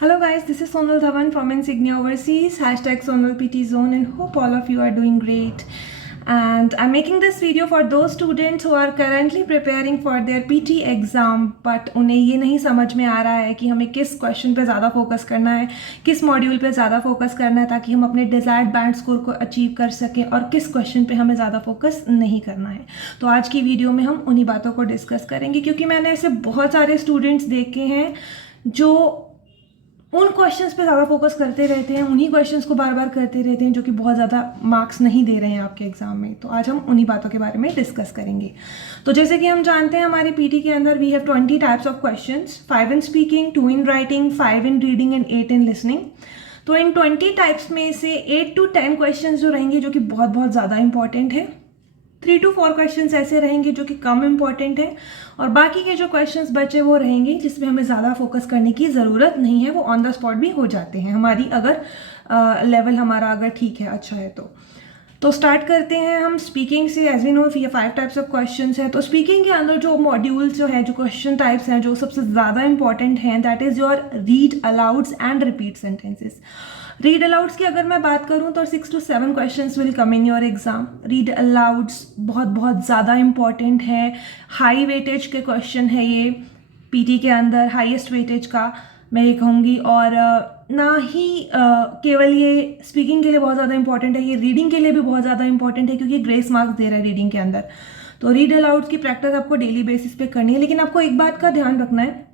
Hello guys, this is Sonal Dhawan from Insignia Overseas, hashtag SonalPTZone, and hope all of you are doing great. And I'm making this video for those students who are currently preparing for their PT exam, but उन्हें ये नहीं समझ में आ रहा है कि हमें किस क्वेश्चन पे ज़्यादा फोकस करना है, किस मॉड्यूल पे ज़्यादा फोकस करना है ताकि हम अपने डिज़ायर्ड बैंड स्कोर को अचीव कर सकें, और किस क्वेश्चन पे हमें ज़्यादा फोकस नहीं करना है। तो आज की वीडियो में हम उन्हीं बातों को डिस्कस करेंगे, क्योंकि मैंने ऐसे बहुत सारे स्टूडेंट्स देखे हैं जो उन क्वेश्चंस पे ज़्यादा फोकस करते रहते हैं, उन्हीं क्वेश्चंस को बार बार करते रहते हैं जो कि बहुत ज़्यादा मार्क्स नहीं दे रहे हैं आपके एग्जाम में। तो आज हम उन्हीं बातों के बारे में डिस्कस करेंगे। तो जैसे कि हम जानते हैं हमारी पीटी के अंदर we have 20 types of questions, 5 in speaking, 2 in writing, 5 in reading and 8 in listening. तो इन 20 टाइप्स में से 8 to 10 क्वेश्चन जो रहेंगे जो कि बहुत बहुत ज़्यादा इंपॉर्टेंट है, 3 to 4 क्वेश्चंस ऐसे रहेंगे जो कि कम इंपॉर्टेंट है, और बाकी के जो क्वेश्चंस बचे वो रहेंगे जिसमें हमें ज़्यादा फोकस करने की ज़रूरत नहीं है, वो ऑन द स्पॉट भी हो जाते हैं हमारी अगर लेवल हमारा अगर ठीक है, अच्छा है। तो स्टार्ट करते हैं हम स्पीकिंग से। एज वी नो ये 5 टाइप्स ऑफ क्वेश्चंस हैं। तो स्पीकिंग के अंदर जो मॉड्यूल्स जो है, जो क्वेश्चन टाइप्स हैं जो सबसे ज़्यादा इंपॉर्टेंट हैं, that is your read alouds and repeat sentences. Read alouds की अगर मैं बात करूं तो 6 to 7 questions will come in your exam. Read alouds बहुत बहुत ज़्यादा इंपॉर्टेंट है, हाई वेटेज के क्वेश्चन है ये पीटी के अंदर, हाईएस्ट वेटेज का मैं ये कहूँगी। और ना ही केवल ये स्पीकिंग के लिए बहुत ज़्यादा इंपॉर्टेंट है, ये रीडिंग के लिए भी बहुत ज़्यादा इंपॉर्टेंट है, क्योंकि ग्रेस मार्क्स दे रहा है रीडिंग के अंदर। तो रीड अलाउड्स की प्रैक्टिस आपको डेली बेसिस पे करनी है, लेकिन आपको एक बात का ध्यान रखना है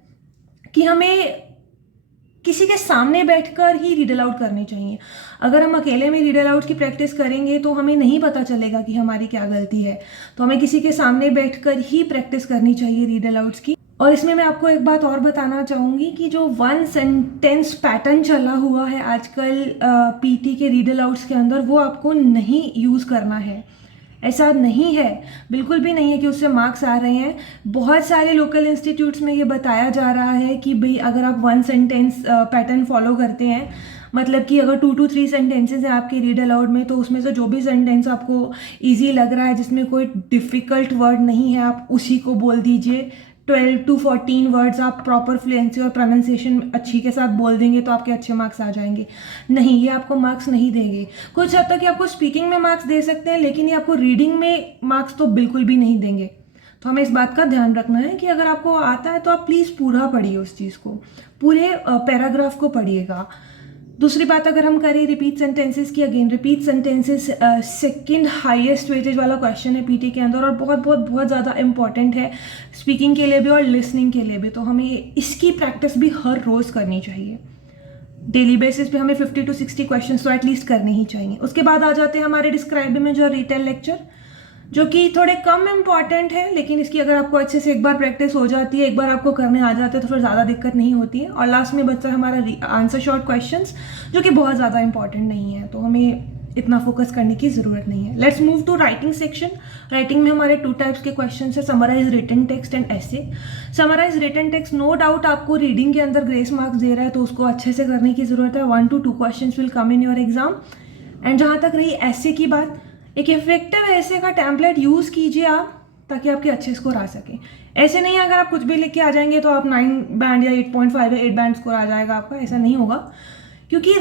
कि हमें किसी के सामने बैठकर ही रीड अलाउड करनी चाहिए। अगर हम अकेले में रीड अलाउड की प्रैक्टिस करेंगे तो हमें नहीं पता चलेगा कि हमारी क्या गलती है। तो हमें किसी के सामने बैठकर ही प्रैक्टिस करनी चाहिए रीड अलाउड्स की। और इसमें मैं आपको एक बात और बताना चाहूँगी कि जो 1 सेंटेंस पैटर्न चला हुआ है आजकल पीटी के रीड अलाउड्स के अंदर, वो आपको नहीं यूज़ करना है। ऐसा नहीं है, बिल्कुल भी नहीं है कि उससे मार्क्स आ रहे हैं। बहुत सारे लोकल इंस्टीट्यूट्स में ये बताया जा रहा है कि भाई अगर आप 1 सेंटेंस पैटर्न फॉलो करते हैं, मतलब कि अगर 2 to 3 सेंटेंसेज हैं आपके रीड अलाउड में, तो उसमें से जो भी सेंटेंस आपको ईजी लग रहा है, जिसमें कोई डिफ़िकल्ट वर्ड नहीं है, आप उसी को बोल दीजिए। 12 to 14 वर्ड्स आप प्रॉपर फ्लुएंसी और प्रोनाउंसिएशन अच्छी के साथ बोल देंगे तो आपके अच्छे मार्क्स आ जाएंगे। नहीं, ये आपको मार्क्स नहीं देंगे। कुछ हद तक ये आपको स्पीकिंग में मार्क्स दे सकते हैं, लेकिन ये आपको रीडिंग में मार्क्स तो बिल्कुल भी नहीं देंगे। तो हमें इस बात का ध्यान रखना है कि अगर आपको आता है तो आप प्लीज़ पूरा पढ़िए उस चीज़ को, पूरे पैराग्राफ को पढ़िएगा। दूसरी बात अगर हम करें रिपीट सेंटेंसेस की, again repeat sentences second highest weightage वाला क्वेश्चन है पीटी के अंदर, और बहुत बहुत बहुत ज़्यादा इंपॉर्टेंट है स्पीकिंग के लिए भी और लिसनिंग के लिए भी। तो हमें इसकी प्रैक्टिस भी हर रोज़ करनी चाहिए। डेली बेसिस पे हमें 50 to 60 क्वेश्चन तो एटलीस्ट करने ही चाहिए। उसके बाद आ जाते हैं हमारे डिस्क्राइब में जो रिटेल लेक्चर, जो कि थोड़े कम इम्पॉर्टेंट है, लेकिन इसकी अगर आपको अच्छे से एक बार प्रैक्टिस हो जाती है, एक बार आपको करने आ जाते हैं, तो फिर ज़्यादा दिक्कत नहीं होती है। और लास्ट में बचता है हमारा आंसर शॉर्ट क्वेश्चंस, जो कि बहुत ज़्यादा इंपॉर्टेंट नहीं है, तो हमें इतना फोकस करने की ज़रूरत नहीं है। Let's move to writing section. Writing में हमारे 2 टाइप्स के क्वेश्चन है, summarize written text and essay. Summarize written text no doubt आपको रीडिंग के अंदर ग्रेस मार्क्स दे रहा है, तो उसको अच्छे से करने की ज़रूरत है। 1 to 2 question will come in your exam. And जहाँ तक रही ऐसे की बात, एक इफेक्टिव ऐसे का टेम्पलेट यूज़ कीजिए आप, ताकि आपके अच्छे स्कोर आ सके। ऐसे नहीं अगर आप कुछ भी लिख के आ जाएंगे तो आप 9 बैंड या 8.5 या 8 बैंड स्कोर आ जाएगा आपका, ऐसा नहीं होगा। क्योंकि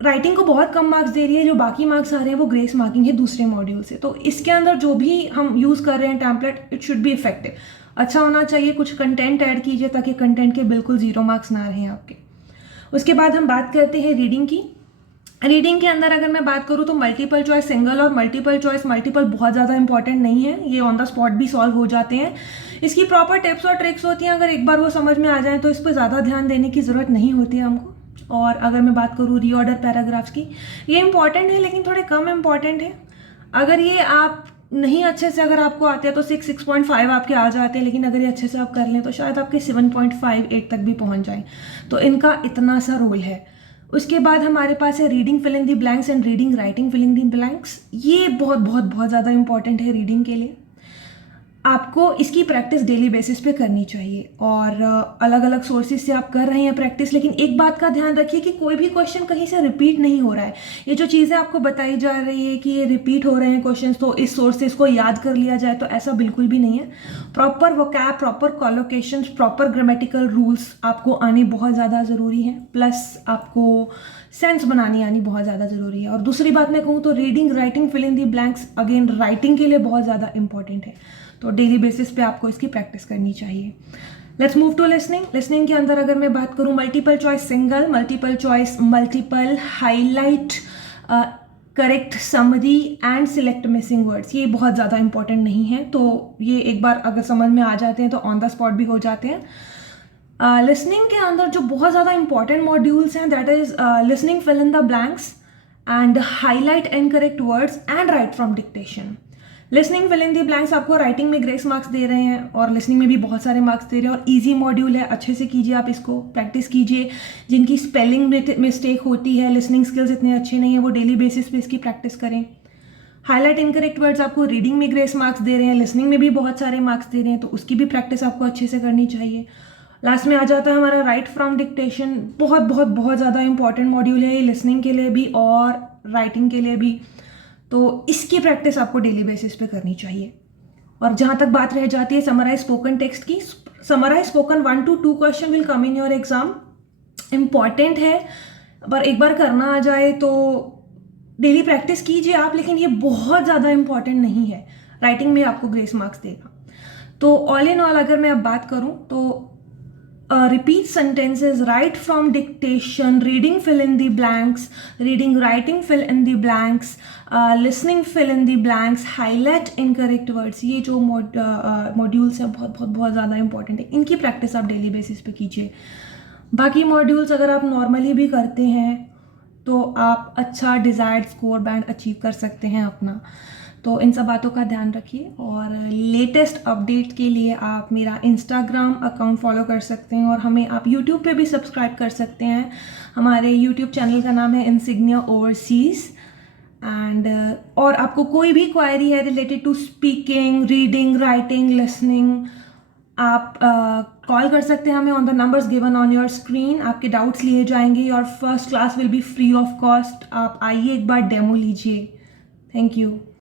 राइटिंग को बहुत कम मार्क्स दे रही है, जो बाकी मार्क्स आ रहे हैं वो ग्रेस मार्किंग है दूसरे मॉड्यूल से। तो इसके अंदर जो भी हम यूज़ कर रहे हैं template, it should be effective, अच्छा होना चाहिए। कुछ कंटेंट ऐड कीजिए ताकि कंटेंट के बिल्कुल 0 मार्क्स ना रहें आपके। उसके बाद हम बात करते हैं रीडिंग की। रीडिंग के अंदर अगर मैं बात करूँ तो मल्टीपल चॉइस सिंगल और मल्टीपल चॉइस मल्टीपल बहुत ज़्यादा इंपॉर्टेंट नहीं है, ये ऑन द स्पॉट भी सॉल्व हो जाते हैं। इसकी प्रॉपर टिप्स और ट्रिक्स होती हैं, अगर एक बार वो समझ में आ जाए तो इस पर ज़्यादा ध्यान देने की ज़रूरत नहीं होती है हमको। और अगर मैं बात करूँ रीऑर्डर पैराग्राफ्स की, ये इंपॉर्टेंट है लेकिन थोड़े कम इंपॉर्टेंट है। अगर ये आप नहीं अच्छे से अगर आपको आते हैं तो 6.5 आपके आ जाते हैं, लेकिन अगर ये अच्छे से आप कर लें तो शायद आपके 7.58 तक भी पहुँच जाएँ। तो इनका इतना सा रोल है। उसके बाद हमारे पास है reading fill in the blanks and reading writing fill in the blanks. ये बहुत बहुत बहुत ज़्यादा इंपॉर्टेंट है रीडिंग के लिए। आपको इसकी प्रैक्टिस डेली बेसिस पे करनी चाहिए। और अलग अलग सोर्सेज से आप कर रहे हैं प्रैक्टिस, लेकिन एक बात का ध्यान रखिए कि कोई भी क्वेश्चन कहीं से रिपीट नहीं हो रहा है। ये जो चीज़ें आपको बताई जा रही है कि ये रिपीट हो रहे हैं क्वेश्चन, तो इस सोर्स से इसको याद कर लिया जाए, तो ऐसा बिल्कुल भी नहीं है। Proper vocab, proper collocations, proper grammatical rules आपको आनी बहुत ज़्यादा ज़रूरी है। प्लस आपको सेंस बनानी आनी बहुत ज़्यादा ज़रूरी है। और दूसरी बात मैं कहूँ तो reading, writing, fill in the blanks again writing के लिए बहुत ज़्यादा इंपॉर्टेंट है। तो डेली बेसिस पे आपको इसकी प्रैक्टिस करनी चाहिए। Let's move to listening. Listening के अंदर अगर मैं बात करूँ, multiple choice single, multiple choice multiple, highlight, correct summary and select missing words, ये बहुत ज़्यादा इंपॉर्टेंट नहीं है। तो ये एक बार अगर समझ में आ जाते हैं तो ऑन द स्पॉट भी हो जाते हैं। लिसनिंग के अंदर जो बहुत ज़्यादा इंपॉर्टेंट मॉड्यूल्स हैं, that is listening, fill in the blanks and highlight incorrect words and write from dictation. Listening, fill in the blanks आपको राइटिंग में ग्रेस मार्क्स दे रहे हैं और लिसनिंग में भी बहुत सारे मार्क्स दे रहे हैं। और इजी मॉड्यूल है, अच्छे से कीजिए, आप इसको प्रैक्टिस कीजिए। जिनकी स्पेलिंग मिस्टेक होती है, लिसनिंग स्किल्स इतने अच्छे नहीं है, वो डेली बेसिस पे इसकी प्रैक्टिस करें। हाईलाइट इनकरेक्ट वर्ड्स आपको रीडिंग में ग्रेस मार्क्स दे रहे हैं, लिसनिंग में भी बहुत सारे मार्क्स दे रहे हैं, तो उसकी भी प्रैक्टिस आपको अच्छे से करनी चाहिए। लास्ट में आ जाता है हमारा राइट फ्रॉम डिक्टेशन। बहुत बहुत बहुत ज़्यादा इंपॉर्टेंट मॉड्यूल है ये, लिसनिंग के लिए भी और राइटिंग के लिए भी। तो इसकी प्रैक्टिस आपको डेली बेसिस पे करनी चाहिए। और जहाँ तक बात रह जाती है समराइज स्पोकन टेक्स्ट की, summarize spoken 1 to 2 question will come in your exam. Important है, पर एक बार करना आ जाए तो डेली प्रैक्टिस कीजिए आप, लेकिन ये बहुत ज़्यादा इंपॉर्टेंट नहीं है। राइटिंग में आपको ग्रेस मार्क्स देगा। तो ऑल इन ऑल अगर मैं अब बात करूँ तो repeat sentences, write from dictation, reading, fill in the blanks, reading, writing, fill in the blanks, listening, fill in the blanks, highlight incorrect words, ये जो मॉड्यूल्स हैं बहुत बहुत बहुत ज़्यादा इंपॉर्टेंट है। इनकी प्रैक्टिस आप डेली बेसिस पे कीजिए। बाकी मॉड्यूल्स अगर आप नॉर्मली भी करते हैं तो आप अच्छा डिज़ायर्ड स्कोर बैंड अचीव कर सकते हैं अपना। तो इन सब बातों का ध्यान रखिए। और लेटेस्ट अपडेट के लिए आप मेरा इंस्टाग्राम अकाउंट फॉलो कर सकते हैं और हमें आप यूट्यूब पे भी सब्सक्राइब कर सकते हैं। हमारे यूट्यूब चैनल का नाम है इंसिग्निया ओवरसीज़। एंड और आपको कोई भी क्वायरी है related to speaking, reading, writing, listening, आप कॉल कर सकते हैं हमें on the numbers given on your screen. आपके डाउट्स लिए जाएंगे और first class will be free of cost. आप आइए, एक बार डेमो लीजिए। Thank you.